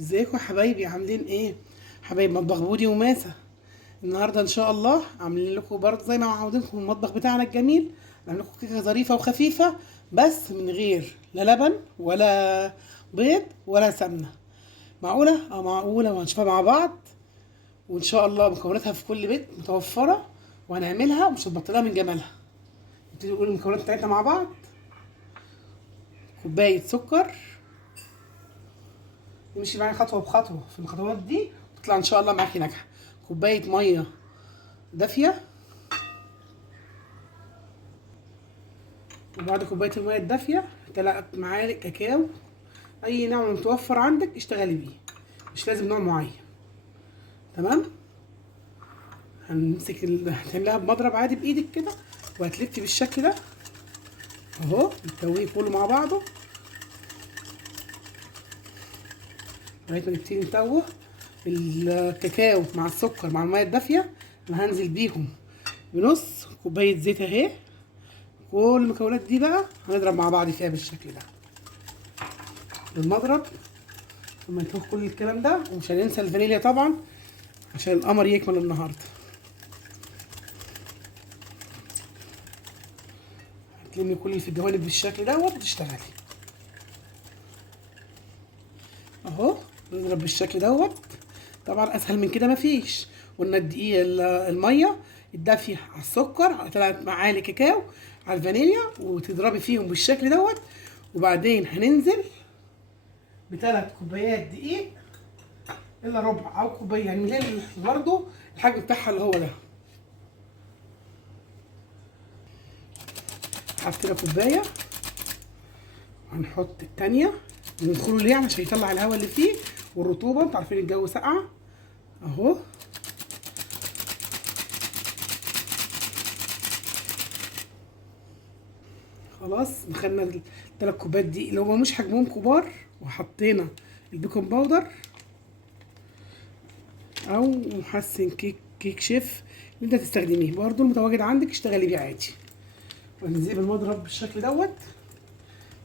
ازيكم يا حبايبي؟ عاملين ايه؟ حبايب مطبخ بودي وماسة. النهارده ان شاء الله عاملين لكم برضه زي ما عودنكم المطبخ بتاعنا الجميل. نعمل لكم كيكه ظريفه وخفيفه، بس من غير لا لبن ولا بيض ولا سمنه. معقوله؟ معقوله، وهنشوفها مع بعض. وان شاء الله مكوناتها في كل بيت متوفره، وهنعملها ومش هتبطلها من جمالها. نبتدي نقول المكونات بتاعتنا مع بعض. كوبايه سكر، نمشي معايا خطوه بخطوه في الخطوات دي تطلع ان شاء الله معاكي ناجحه. كوبايه ميه دافيه، وبعد كوبايه الميه الدافيه 3 معالق كاكاو. اي نوع متوفر عندك اشتغلي بيه، مش لازم نوع معين. تمام. هتعملها بمضرب عادي بايدك كده، وهتلفي بالشكل ده اهو. بتسويه كله مع بعضه لغايه ما نبتدي نتوه الكاكاو مع السكر مع الميه الدافيه. انا هنزل بيهم بنص كوبايه زيت اهي. كل المكونات دي بقى هنضرب مع بعض فيها بالشكل ده بالمضرب. لما نشوف كل الكلام ده، ومش هننسى الفانيليا طبعا عشان القمر يكمل النهارده. هتلمي كل اللي في الجوانب بالشكل دوت وتشتغلي اهو. نضرب بالشكل دوت. طبعا اسهل من كده مفيش. قلنا الدقيق الميه الدافيه على السكر، 3 معالق كاكاو على الفانيليا، وتضربي فيهم بالشكل دوت. وبعدين هننزل ب3 كوبايات دقيق الا ربع او كوبايه، يعني ملي برضه الحجم بتاعها اللي هو ده. حطينا كوبايه، هنحط التانية ندخله ليه عشان يطلع الهواء اللي فيه والرطوبة. انتوا عارفين الجو ساقعة اهو. خلاص دخلنا ال3 كوبايات دي اللي هما مش حجمهم كبار، وحطينا البيكنج باودر او محسن كيك شيف اللي انت تستخدميه برضه المتواجد عندك اشتغلي بيه عادي. وهنزيل المضرب بالشكل دوت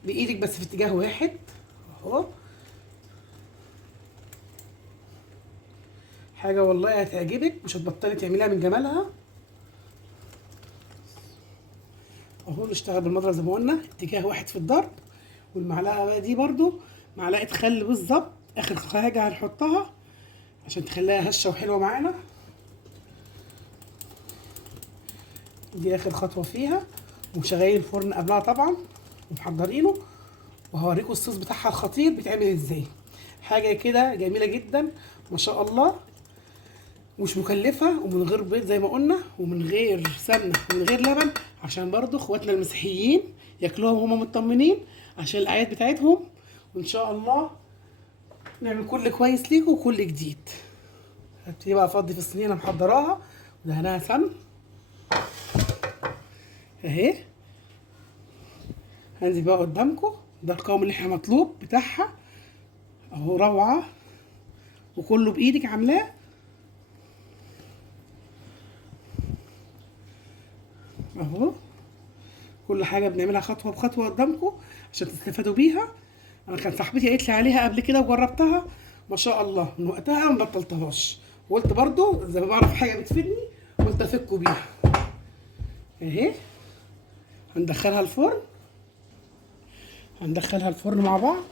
بايدك بس في اتجاه واحد اهو. حاجه والله هتعجبك، مش هتبطلي تعمليها من جمالها اهو. نشتغل بالمضرب زي ما قلنا اتجاه واحد في الضرب. والمعلقه بقى دي برضو معلقه خل بالظبط، اخر حاجه هنحطها عشان تخليها هشه وحلوه معانا. دي اخر خطوه فيها، ومشغلين الفرن قبلها طبعا ومحضرينه. وهوريكم الصوص بتاعها الخطير بيتعمل ازاي. حاجه كده جميله جدا ما شاء الله، مش مكلفه، ومن غير بيض زي ما قلنا، ومن غير سمنه ومن غير لبن، عشان برضو اخواتنا المسيحيين ياكلوها وهم مطمنين عشان الاعياد بتاعتهم. وان شاء الله نعمل كل كويس ليكم وكل جديد. هبتدي بقى افضي في الصينيه انا محضراها ودهنها سمن اهي. هنزل بقى قدامكم، ده القوام اللي احنا مطلوب بتاعها اهو، روعه وكله بايدك عاملاه اهو. كل حاجه بنعملها خطوه بخطوه قدامكم عشان تستفادوا بيها. انا كان صاحبتي قالت لي عليها قبل كده وجربتها ما شاء الله، من وقتها ما بطلتهاش. وقلت برضو زي ما بعرف حاجه بتفيدني قلت افكوا بيها اهي. هندخلها الفرن، هندخلها الفرن مع بعض.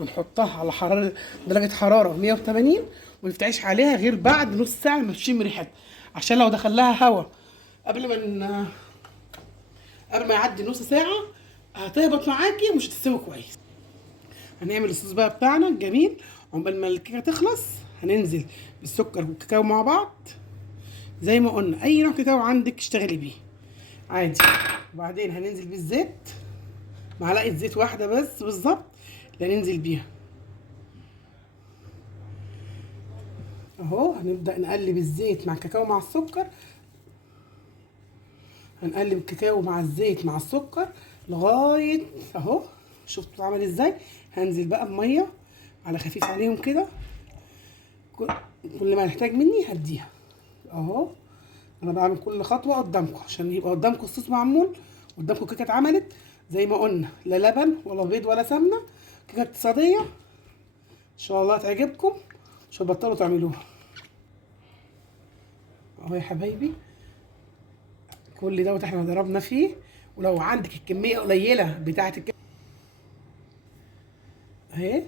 هنحطها على درجه حراره 180، وما نفتحش عليها غير بعد نص ساعه ما تشم ريحتها، عشان لو دخل لها هوا قبل ما قبل ما يعدي نص ساعه هتهبط معاكي ومش هتستوي كويس. هنعمل الصوص بقى بتاعنا الجميل. عقبال ما الكيكه تخلص هننزل بالسكر والكاكاو مع بعض زي ما قلنا. اي نوع كاكاو عندك اشتغلي بيه عادي. وبعدين هننزل بالزيت، معلقه زيت واحده بس بالظبط اللي هننزل بيها اهو. هنبدا نقلب الزيت مع الكاكاو مع السكر. هنقلب الكاكاو مع الزيت مع السكر لغايه اهو. شفتوا عمل ازاي؟ هنزل بقى بميه على خفيف عليهم كده، كل ما يحتاج مني هديها اهو. انا بعمل كل خطوه قدامكم عشان يبقى قدامكم الصوص معمول، قدامكم كيكه اتعملت زي ما قلنا، لا لبن ولا بيض ولا سمنه، كيكه اقتصاديه ان شاء الله تعجبكم، مش هتبطلوا تعملوها. اهو يا حبايبي كل دوت احنا ضربنا فيه. ولو عندك الكميه قليله بتاعه اهي،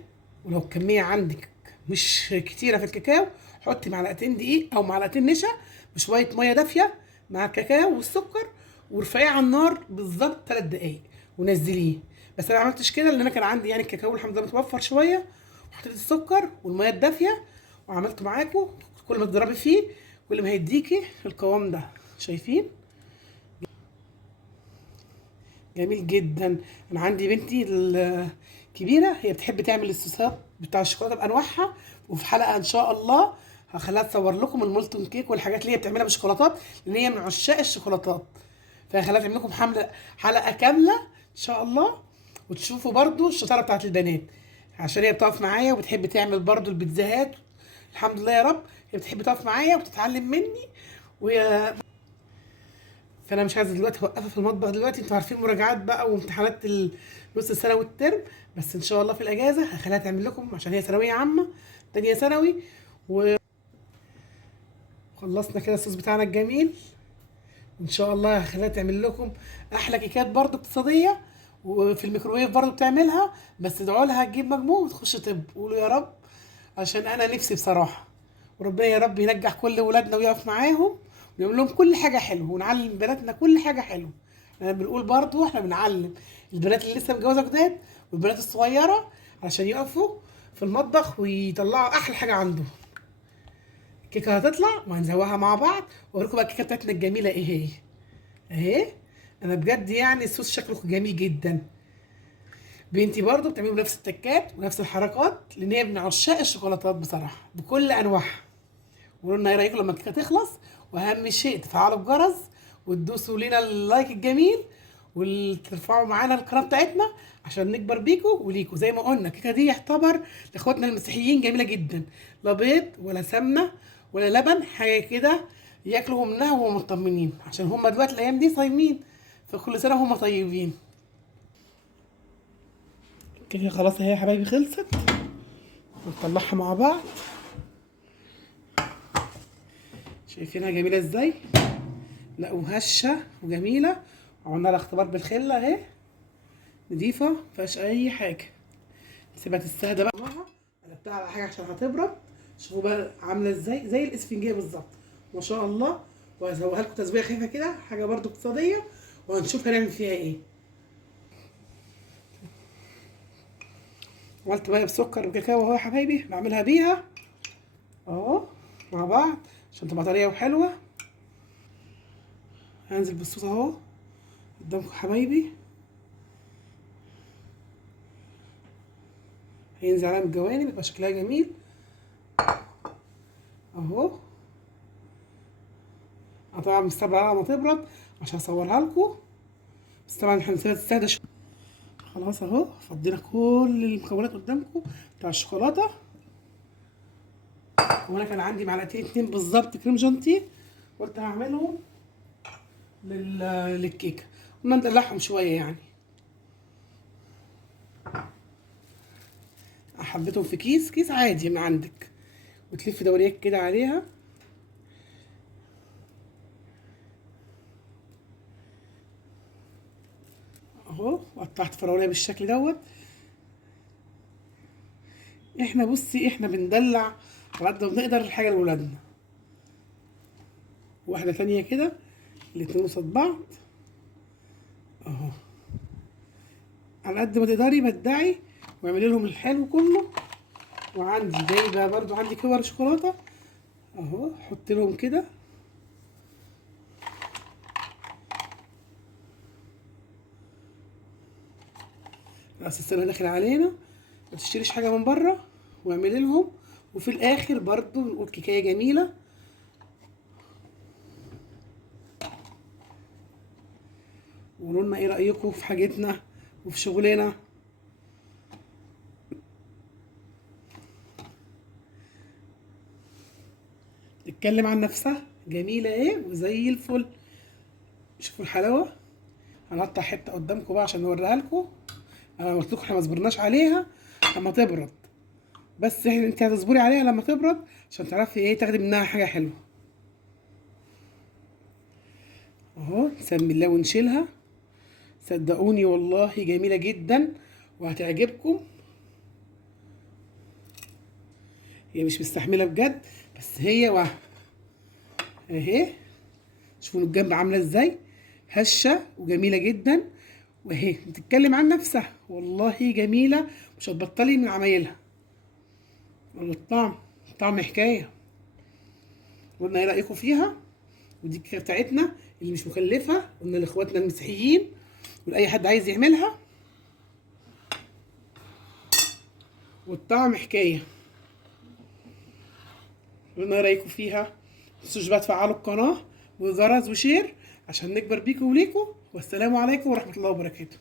ولو الكميه عندك مش كتيره في الكاكاو، حطي معلقتين دقيق او معلقتين نشا بشويه ميه دافيه مع الكاكاو والسكر، وارفعيه على النار بالظبط 3 دقايق ونزليه. بس انا ما عملتش كده لان انا كان عندي يعني الكاكاو الحمد لله متوفر شويه، وحطيت السكر والميه الدافيه وعملته معاكم. كل ما تضربي فيه كل ما هيديكي القوام ده. شايفين؟ جميل جدا. انا عندي بنتي الكبيره هي بتحب تعمل الصوصات بتاع الشوكولاته بانواعها، وفي حلقه ان شاء الله هخليها تصور لكم المولتون كيك والحاجات اللي هي بتعملها بالشوكولاتات، لان هي من عشاق الشوكولاتات. فهخليها تعمل لكم حلقه كامله ان شاء الله، وتشوفوا برضو الشطاره بتاعت البنات، عشان هي بتقف معايا وبتحب تعمل برضو البيتزاهات. الحمد لله يا رب، هي بتحب تقف معايا وتتعلم مني. وهي فانا مش عايزه دلوقتي اوقفها في المطبخ دلوقتي، انتوا عارفين مراجعات بقى وامتحانات نص السنه والترم. بس ان شاء الله في الاجازه هخليها تعمل لكم عشان هي ثانويه عامه تانية ثانوي. وخلصنا كده الصوص بتاعنا الجميل، ان شاء الله هخليها تعمل لكم احلى كيكات برضه اقتصاديه، وفي الميكروويف برضه بتعملها. بس ادعوا لها تجيب مجموع وتخش طب، قولوا يا رب، عشان انا نفسي بصراحه. وربنا يا رب ينجح كل ولادنا ويقف معاهم ويعمل لهم كل حاجه حلوه، ونعلم بناتنا كل حاجه حلوه. احنا بنقول برضو احنا بنعلم البنات اللي لسه متجوزه جداد والبنات الصغيره عشان يقفوا في المطبخ ويطلعوا احلى حاجه عندهم. الكيكه هتطلع وهنزوقها مع بعض، واوريكم بقى الكيكه بتاعتنا الجميله ايه هي اهي. انا بجد يعني الصوص شكله جميل جدا. بنتي برضو بتعمله بنفس التكات ونفس الحركات، لان هي من عشاق الشوكولاتات بصراحه بكل انواعها. وقولوا لنا ايه رايكم لما الكيكه تخلص، واهم شيء تفعلوا الجرس وتدوسوا لنا اللايك الجميل، وترفعوا معانا القناه بتاعتنا عشان نكبر بيكوا وليكوا. زي ما قلنا الكيكه دي يعتبر لاخواتنا المسيحيين جميله جدا، لا بيض ولا سمنه ولا لبن، حاجه كده ياكلوا منها وهم مطمنين، عشان هم دلوقتي الايام دي صايمين، فكل سنه هم طيبين. الكيكه خلاص اهي يا حبايبي خلصت، نطلعها مع بعض. شايفينها جميله ازاي؟ لا وهشه وجميله، وعملنا لها اختبار بالخله اهي، نضيفه مفيهاش اي حاجه. سيبها تستهدى بقى. قلبتها على حاجه عشان هتبرد. شوفوا بقى عامله ازاي، زي الاسفنجيه بالظبط ما شاء الله. وهزوقها لكم تسويه خفيفه كده، حاجه برضو اقتصاديه، وهنشوف هنعمل فيها ايه. عملت بقى بسكر وكاكاو اهو يا حبايبي، بعملها بيها اهو مع بعض عشان تبقى طريه وحلوه. هنزل بالصوص اهو قدامكم حبايبي، هينزل عليها من الجوانب يبقى شكلها جميل اهو. انا طبعا مستبعد على ما تبرد عشان اصورها لكم، بس طبعا احنا هنسيبها تستهدى شويه. خلاص اهو فضينا كل المكونات قدامكم بتاع الشوكولاته. وانا كان عندي معلقتين اتنين بالظبط كريم جانتيه، قلت هعملهم للكيكه، قلنا ندلعهم شويه يعني. حبيتهم في كيس عادي من عندك، وتلفي دوريات كده عليها اهو. وقطعت فراوله بالشكل دوت. احنا بصي احنا بندلع على قد ما بنقدر الحاجه لاولادنا. واحده تانية كده، الاتنين قصاد بعض اهو، على قد ما تقدري بدعي واعملي لهم الحلو كله. وعندي جايبه برضو عندي كور شوكولاته اهو، حط لهم كده. راس السنه داخل علينا، ما تشتريش حاجه من بره واعملي لهم. وفي الاخر برضو بنقول كيكايه جميله. وقولوا لنا ايه رايكم في حاجتنا وفي شغلنا. تتكلم عن نفسها جميله ايه وزي الفل. شوفوا الحلاوه. هنقطع حته قدامكم بقى عشان نوريها لكم. انا قلت لكم احنا ما صبرناش عليها اما تبرد، بس انت هتصبري عليها لما تبرد عشان تعرفي ايه تاخدي منها حاجه حلوه. اهو نسمي الله ونشيلها. صدقوني والله جميله جدا وهتعجبكم. هي مش مستحمله بجد، بس هي اهي. شوفوا الجنب عامله ازاي، هشه وجميله جدا، واهي بتتكلم عن نفسها. والله جميله، مش هتبطلي من عمايلها. الطعم حكايه. قلنا ايه رايكم فيها؟ ودي الكيكه بتاعتنا اللي مش مكلفه، قلنا لاخواتنا المسيحيين ولاي حد عايز يعملها. والطعم حكايه. قلنا ايه رايكم فيها؟ متنسوش بقى تفعلوا القناه وجرس وشير عشان نكبر بيكم وليكم. والسلام عليكم ورحمه الله وبركاته.